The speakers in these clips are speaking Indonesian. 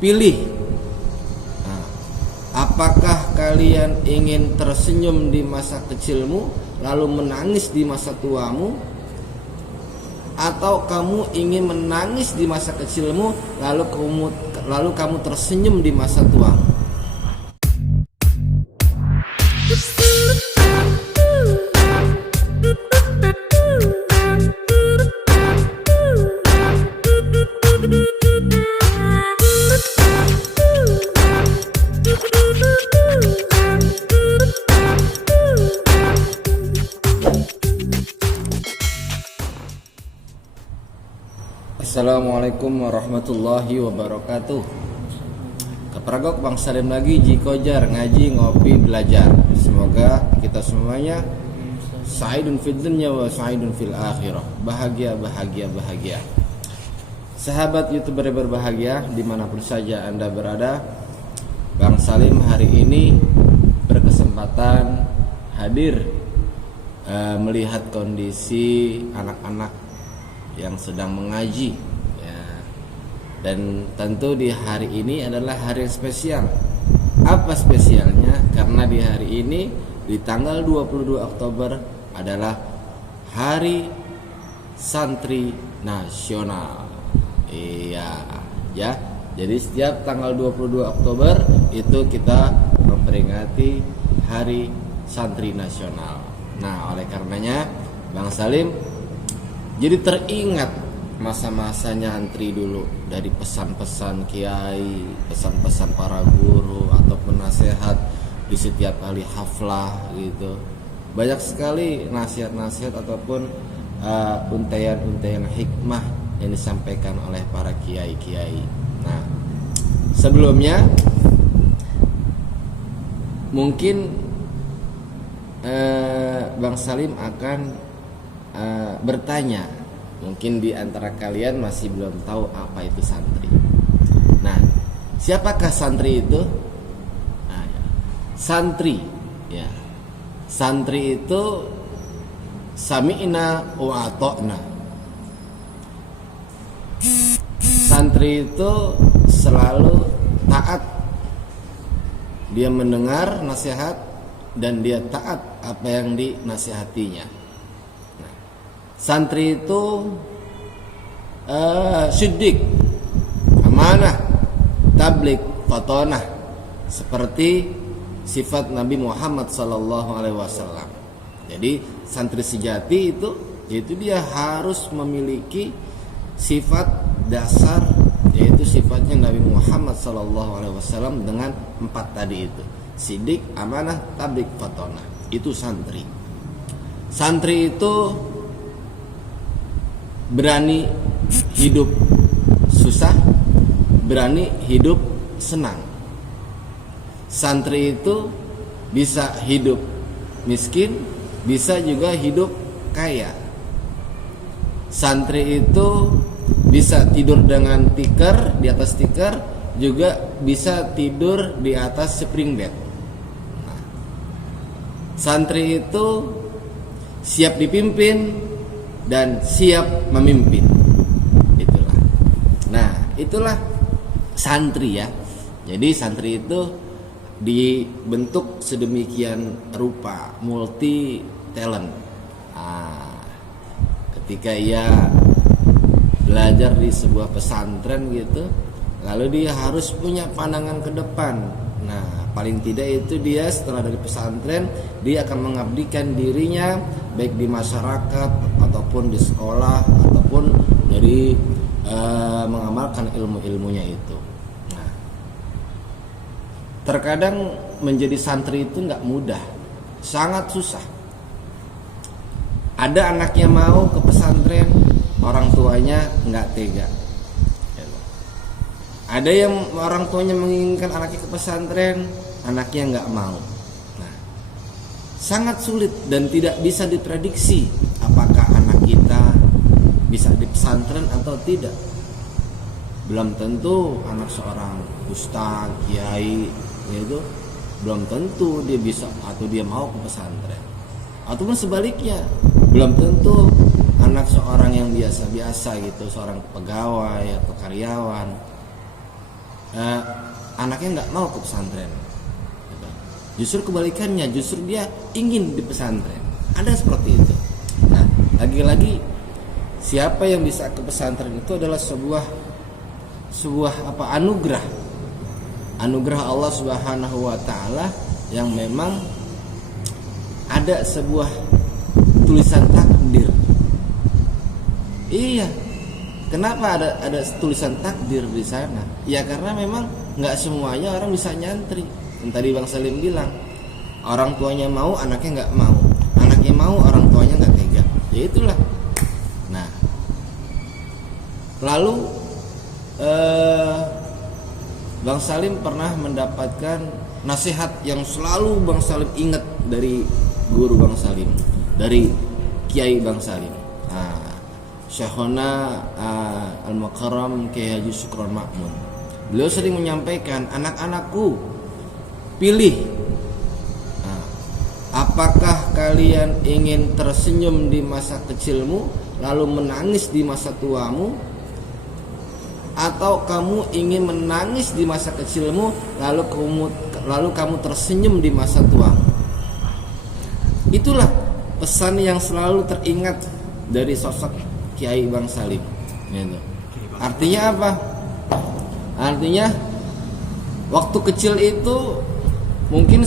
Pilih. Nah, apakah kalian ingin tersenyum di masa kecilmu lalu menangis di masa tuamu, atau kamu ingin menangis di masa kecilmu lalu kamu tersenyum di masa tuamu? Assalamualaikum warahmatullahi wabarakatuh. Keperagok Bang Salim lagi Jikojar ngaji ngopi belajar. Semoga kita semuanya sa'idun fid dunya wa sa'idun fil akhirah. Bahagia. Sahabat YouTuber berbahagia dimanapun saja Anda berada, Bang Salim hari ini berkesempatan hadir melihat kondisi anak-anak yang sedang mengaji ya. Dan tentu di hari ini adalah hari yang spesial. Apa spesialnya? Karena di hari ini di tanggal 22 Oktober adalah Hari Santri Nasional. Iya ya. Jadi setiap tanggal 22 Oktober itu kita memperingati Hari Santri Nasional. Nah, oleh karenanya Bang Salim jadi teringat masa-masanya antri dulu, dari pesan-pesan kiai, pesan-pesan para guru ataupun nasihat di setiap kali haflah gitu. Banyak sekali nasihat-nasihat ataupun untaian-untaian hikmah yang disampaikan oleh para kiai-kiai. Nah, sebelumnya mungkin Bang Salim akan bertanya, mungkin di antara kalian masih belum tahu apa itu santri. Nah, siapakah santri itu? Nah, santri, ya, santri itu sami'na wa ata'na. Santri itu selalu taat, dia mendengar nasihat dan dia taat apa yang dinasihatinya. Santri itu siddiq, amanah, tabligh, fatonah, seperti sifat Nabi Muhammad SAW. Jadi santri sejati itu dia harus memiliki sifat dasar, yaitu sifatnya Nabi Muhammad SAW dengan 4 tadi itu: siddiq, amanah, tabligh, fatonah. Itu santri. Santri itu berani hidup susah, berani hidup senang. Santri itu bisa hidup miskin, bisa juga hidup kaya. Santri itu bisa tidur dengan tikar, di atas tikar, juga bisa tidur di atas spring bed. Santri itu siap dipimpin dan siap memimpin. Itulah. Nah, itulah santri ya. Jadi santri itu dibentuk sedemikian rupa, multi talent. Ketika ia belajar di sebuah pesantren gitu, lalu dia harus punya pandangan ke depan. Nah, paling tidak itu dia setelah dari pesantren, dia akan mengabdikan dirinya baik di masyarakat ataupun di sekolah ataupun dari mengamalkan ilmu-ilmunya itu. Nah, terkadang menjadi santri itu nggak mudah, sangat susah. Ada anaknya mau ke pesantren, orang tuanya nggak tega. Ada yang orang tuanya menginginkan anaknya ke pesantren, anaknya nggak mau. Nah, sangat sulit dan tidak bisa diprediksi apakah anak kita bisa di pesantren atau tidak. Belum tentu anak seorang ustaz, kiai, itu belum tentu dia bisa atau dia mau ke pesantren. Ataupun sebaliknya, belum tentu anak seorang yang biasa-biasa gitu, seorang pegawai atau karyawan anaknya nggak mau ke pesantren. Justru kebalikannya, justru dia ingin di pesantren. Ada seperti itu. Nah, lagi-lagi siapa yang bisa ke pesantren itu adalah sebuah anugerah Allah Subhanahu wa taala yang memang ada sebuah tulisan takdir. Iya. Kenapa ada tulisan takdir di sana? Ya karena memang nggak semuanya orang bisa nyantri. Yang tadi Bang Salim bilang, orang tuanya mau, anaknya nggak mau. Anaknya mau, orang tuanya nggak tega. Ya itulah. Nah, lalu Bang Salim pernah mendapatkan nasihat yang selalu Bang Salim ingat dari guru Bang Salim, dari Kiai Bang Salim. Syekhona Al-Mukarram Kiai Haji Syukron Makmun. Beliau sering menyampaikan, anak-anakku, pilih. Apakah kalian ingin tersenyum di masa kecilmu lalu menangis di masa tuamu, atau kamu ingin menangis di masa kecilmu lalu kamu tersenyum di masa tuamu? Itulah pesan yang selalu teringat dari sosok Kiai Bang Salim. Artinya apa? Artinya waktu kecil itu mungkin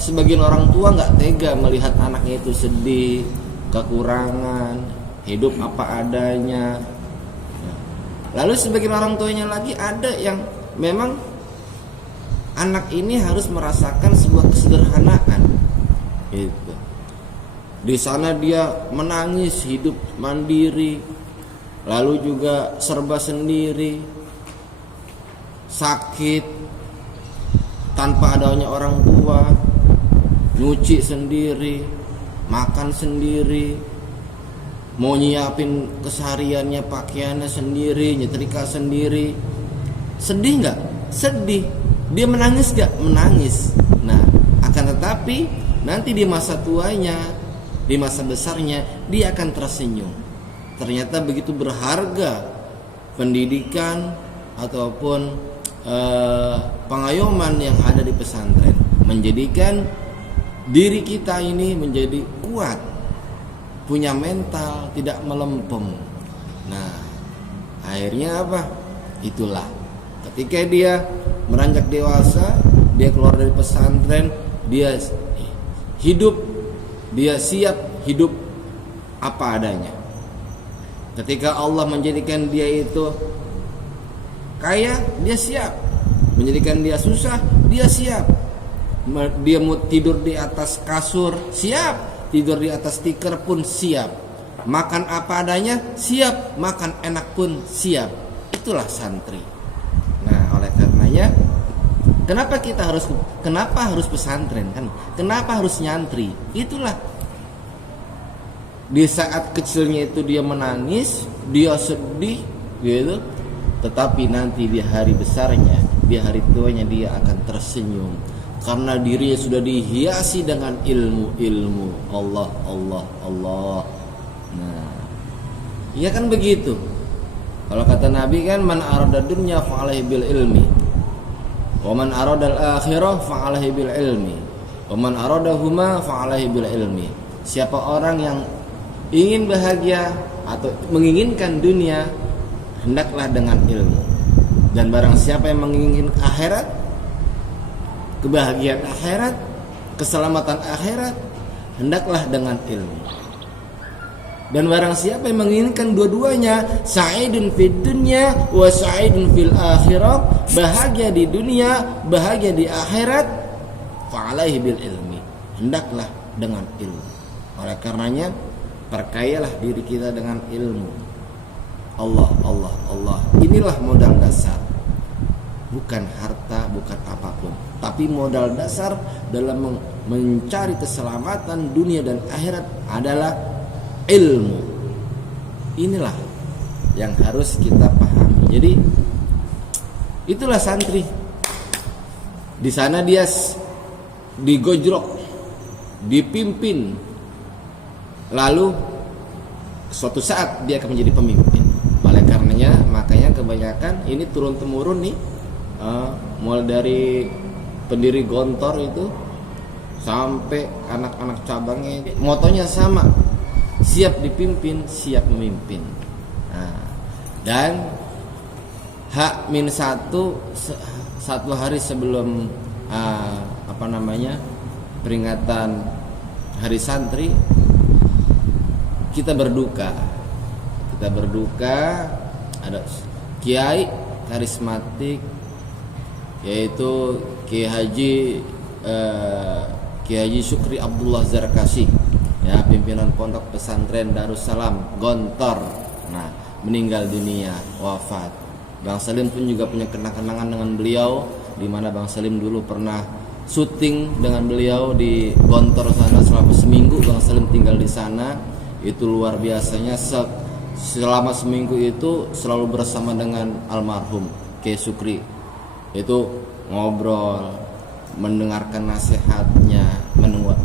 sebagian orang tua nggak tega melihat anaknya itu sedih, kekurangan, hidup apa adanya. Lalu sebagian orang tuanya lagi ada yang memang anak ini harus merasakan sebuah kesederhanaan. Gitu. Di sana dia menangis, hidup mandiri, lalu juga serba sendiri, sakit tanpa adanya orang tua, nyuci sendiri, makan sendiri, mau nyiapin kesehariannya, pakaiannya sendiri, nyetrika sendiri. Sedih nggak? Sedih. Dia menangis nggak? Menangis. Nah, akan tetapi nanti di masa tuanya, di masa besarnya, dia akan tersenyum. Ternyata begitu berharga pendidikan ataupun pengayoman yang ada di pesantren, menjadikan diri kita ini menjadi kuat, punya mental, tidak melempem. Nah, akhirnya apa? Itulah ketika dia meranjak dewasa, dia keluar dari pesantren, dia hidup, dia siap hidup apa adanya. Ketika Allah menjadikan dia itu kaya, dia siap. Menjadikan dia susah, dia siap. Dia mau tidur di atas kasur, siap. Tidur di atas tikar pun siap. Makan apa adanya, siap. Makan enak pun siap. Itulah santri. Nah, oleh karenanya, kenapa harus pesantren kan? Kenapa harus nyantri? Itulah. Di saat kecilnya itu dia menangis, dia sedih, gitu. Tetapi nanti di hari besarnya, di hari tuanya dia akan tersenyum karena dirinya sudah dihiasi dengan ilmu. Allah. Nah, iya kan begitu. Kalau kata Nabi kan, man arada dunya fa'alaihi bil ilmi, wa man arada al-akhirah fa'alaihi bil ilmi, wa man aradahuma fa'alaihi bil ilmi. Siapa orang yang ingin bahagia atau menginginkan dunia, hendaklah dengan ilmu. Dan barang siapa yang menginginkan akhirat, kebahagiaan akhirat, keselamatan akhirat, hendaklah dengan ilmu. Dan barang siapa yang menginginkan dua-duanya, sa'idun fid dunya wa sa'idun fil akhirah, bahagia di dunia, bahagia di akhirat, fa'alaihi bil ilmi, hendaklah dengan ilmu. Oleh karenanya, perkayalah diri kita dengan ilmu. Allah. Inilah modal dasar. Bukan harta, bukan apapun, tapi modal dasar dalam mencari keselamatan dunia dan akhirat adalah ilmu. Inilah yang harus kita pahami. Jadi itulah santri. Di sana dia digojlok, dipimpin, lalu suatu saat dia akan menjadi pemimpin. Oleh karenanya, makanya kebanyakan ini turun temurun nih, mulai dari pendiri Gontor itu sampai anak-anak cabangnya, motonya sama, siap dipimpin, siap memimpin. Nah, dan H-1 satu hari sebelum peringatan Hari Santri, kita berduka. Ada kiai karismatik yaitu Kiai Haji Syukri Abdullah Zarkasi, ya, pimpinan pondok pesantren Darussalam Gontor. Nah, meninggal dunia, wafat. Bang Salim pun juga punya kenang-kenangan dengan beliau, di mana Bang Salim dulu pernah syuting dengan beliau di Gontor sana selama seminggu. Bang Salim tinggal di sana. Itu luar biasanya, selama seminggu itu selalu bersama dengan almarhum Kiai Syukri. Itu ngobrol, mendengarkan nasihatnya,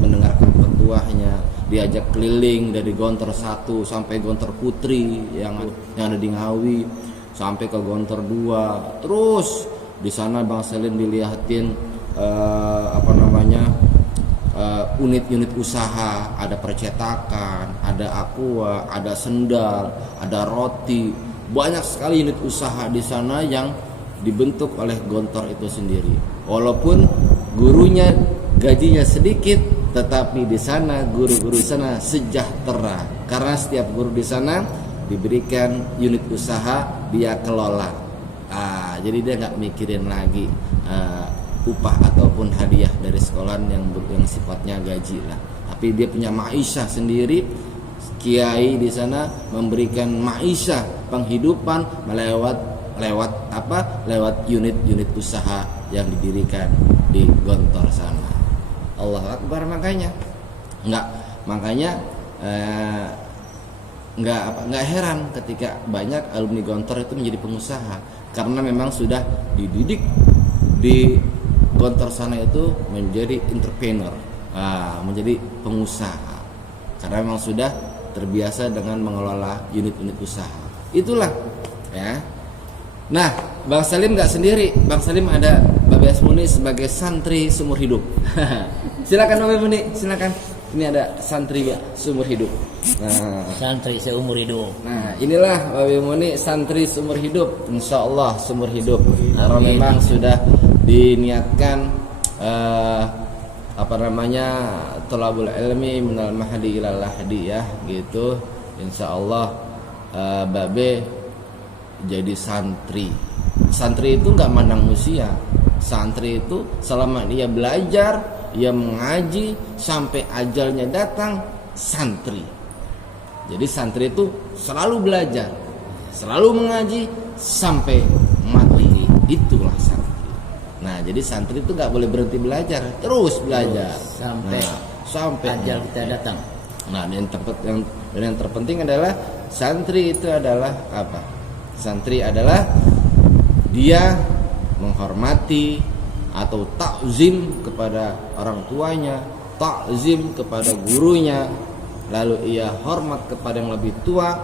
mendengarkan petuahnya, diajak keliling dari Gontor 1 sampai Gontor Putri yang ada di Ngawi, sampai ke Gontor 2. Terus di sana Bang Salim dilihatin unit-unit usaha, ada percetakan, ada aqua, ada sendal, ada roti, banyak sekali unit usaha di sana yang dibentuk oleh Gontor itu sendiri. Walaupun gurunya gajinya sedikit, tetapi di sana guru-guru di sana sejahtera karena setiap guru di sana diberikan unit usaha, dia kelola. Jadi dia nggak mikirin lagi upah ataupun hadiah dari sekolahan yang sifatnya gaji lah, tapi dia punya maisha sendiri. Kiai di sana memberikan maisha, penghidupan lewat unit usaha yang didirikan di Gontor sana. Allah Akbar. Nggak heran ketika banyak alumni Gontor itu menjadi pengusaha, karena memang sudah dididik di Gontor sana itu menjadi entrepreneur, menjadi pengusaha, karena memang sudah terbiasa dengan mengelola unit-unit usaha. Itulah, ya. Nah, Bang Salim nggak sendiri. Bang Salim ada Babe Asmuni sebagai santri seumur hidup. Silakan Babe Muni, silakan. Ini ada santri seumur hidup. Nah, santri seumur hidup. Nah, inilah Babe Muni santri seumur hidup, insya Allah seumur hidup. Karena memang sudah diniatkan thalabul ilmi minal mahdi ilal lahdi, ya, gitu. Insya Allah Babe jadi santri. Santri itu nggak mandang usia. Santri itu selama dia belajar, dia mengaji sampai ajalnya datang, santri. Jadi santri itu selalu belajar, selalu mengaji sampai mati. Itulah santri. Nah, jadi santri itu nggak boleh berhenti belajar, terus belajar sampai ajal kita datang. Nah, yang terpenting adalah santri itu adalah apa? Santri adalah dia menghormati atau takzim kepada orang tuanya, takzim kepada gurunya, lalu ia hormat kepada yang lebih tua,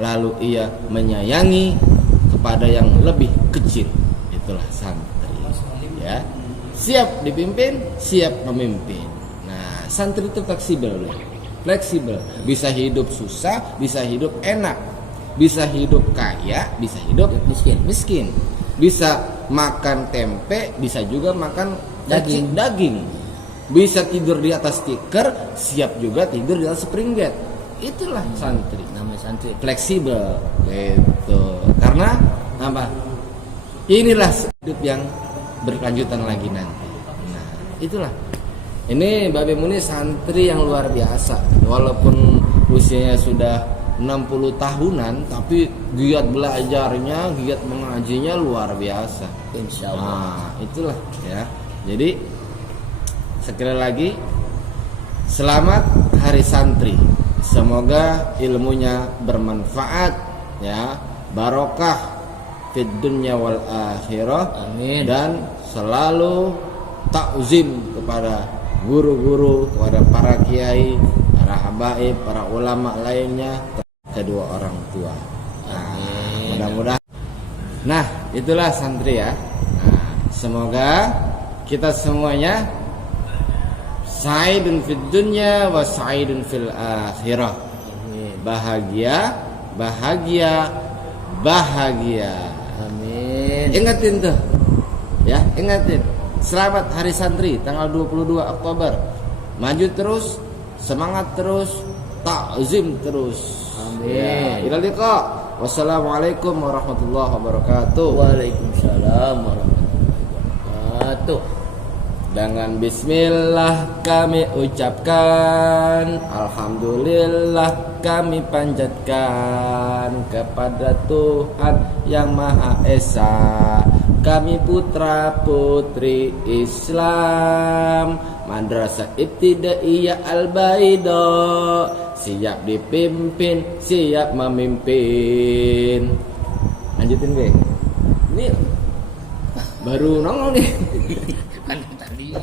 lalu ia menyayangi kepada yang lebih kecil. Itulah santri, ya. Siap dipimpin, siap memimpin. Nah, santri itu fleksibel, bisa hidup susah, bisa hidup enak, bisa hidup kaya, bisa hidup miskin. Bisa makan tempe, bisa juga makan daging. Bisa tidur di atas tikar, siap juga tidur di atas spring bed. Itulah santri. Namanya santri fleksibel, gitu. Karena apa? Inilah hidup yang berkelanjutan lagi nanti. Nah, itulah. Ini Babe Muni santri yang luar biasa. Walaupun usianya sudah 60 tahunan, tapi giat belajarnya, giat mengajinya luar biasa. Insya Allah. Nah, itulah, ya. Jadi sekali lagi selamat Hari Santri. Semoga ilmunya bermanfaat, ya, barokah fid dunya wal akhirah. Amin. Dan selalu takzim kepada guru-guru, kepada para kiai, para habaib, para ulama lainnya, kedua orang tua. Nah, mudah-mudahan. Nah, itulah santri, ya. Nah, Semoga kita semuanya sa'idun fid dunya wa sa'idun fil akhirah. Bahagia, bahagia, bahagia. Amin. Ingatin tuh. Ya, ingatin. Selamat Hari Santri tanggal 22 Oktober. Maju terus, semangat terus, takzim terus. Amin. Ya, ila liqa. Wassalamualaikum warahmatullahi wabarakatuh. Waalaikumsalam warahmatullahi wabarakatuh. Dengan bismillah kami ucapkan, alhamdulillah kami panjatkan kepada Tuhan yang Maha Esa. Kami putra putri Islam Madrasah Ibtidaiyah Al-Baido, siap dipimpin, siap memimpin. Lanjutin gue. Ini baru nongol nih. Kan tadi